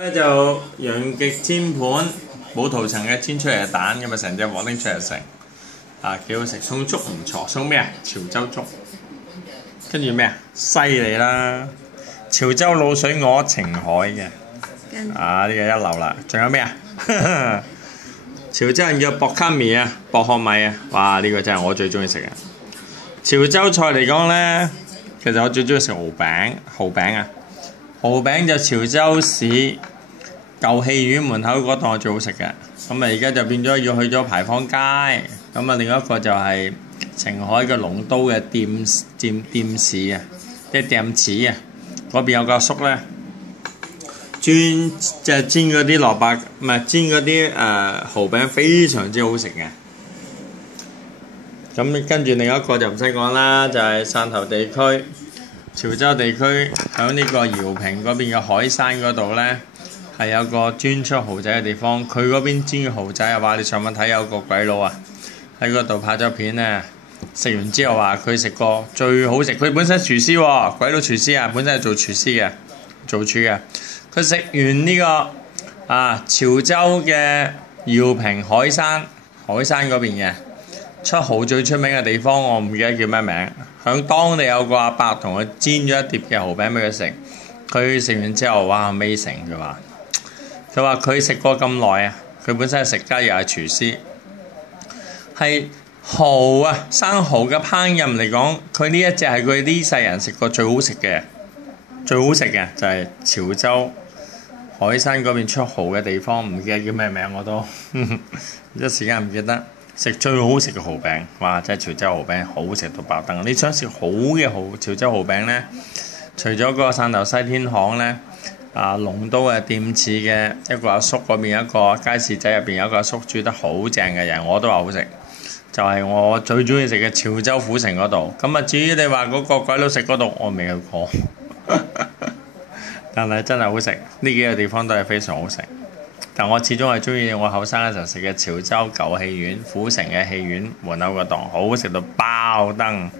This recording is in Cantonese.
咧就陽極煎盤，冇塗層嘅煎出嚟嘅蛋，咁啊成隻鑊拎出嚟食，幾好食。餸粥唔錯，餸咩啊？潮州粥，跟住咩啊？犀利啦！潮州滷水鵝澄海嘅，呢個一流啦。仲有咩啊？潮州人叫薄卡米啊，薄殼米啊，哇！呢個真係我最中意食嘅。潮州菜嚟講呢，其實我最中意食蠔餅，蠔餅啊！蠔餅就潮州市舊戲院門口嗰檔最好食嘅，咁啊而家就變咗要去咗牌坊街，咁啊另一個就係澄海嘅龍都嘅店市啊，即係店市啊，嗰邊有個阿叔咧，專就係煎嗰啲蘿蔔，唔係煎嗰啲蠔餅非常之好食嘅。咁跟住另一個就唔使講啦，就係汕頭地區。潮州地區喺呢個饒平嗰邊嘅海山嗰度呢，係有個專出蠔仔嘅地方。佢嗰邊煎嘅蠔仔啊，話你上網睇有個鬼佬啊，喺嗰度拍咗片啊，食完之後話佢食過最好食。佢本身廚師喎，鬼佬廚師啊，本身係做廚師嘅，做廚嘅。佢食完呢個潮州嘅饒平海山嗰邊嘅出蠔最出名嘅地方，我唔記得叫咩名。響當地有個阿伯同佢煎咗一碟嘅蠔餅俾佢食，佢食完之後哇 amazing，佢話佢食過咁耐啊，佢本身係食家又係廚師，係蠔啊生蠔嘅烹飪嚟講，佢呢一隻係佢呢世人食過最好食嘅就係潮州海山嗰邊出蠔嘅地方，唔記得叫咩名我都一時間唔記得。食最好食嘅蠔餅，哇！真係潮州蠔餅好食到爆燈。你想食好嘅潮州蠔餅呢？除咗個汕頭西天巷呢，龍都嘅店市嘅一個阿叔嗰邊，一個街市仔入邊有一個阿叔煮得好正嘅人，我都話好食。就係我最中意食嘅潮州府城嗰度。咁啊，至於你話嗰個鬼佬食嗰度，我未去過，但係真係好食。呢幾個地方都係非常好食。但我始終係中意我後生嘅時候食嘅潮州舊戲院府城嘅戲院門口嗰檔，好食到爆燈。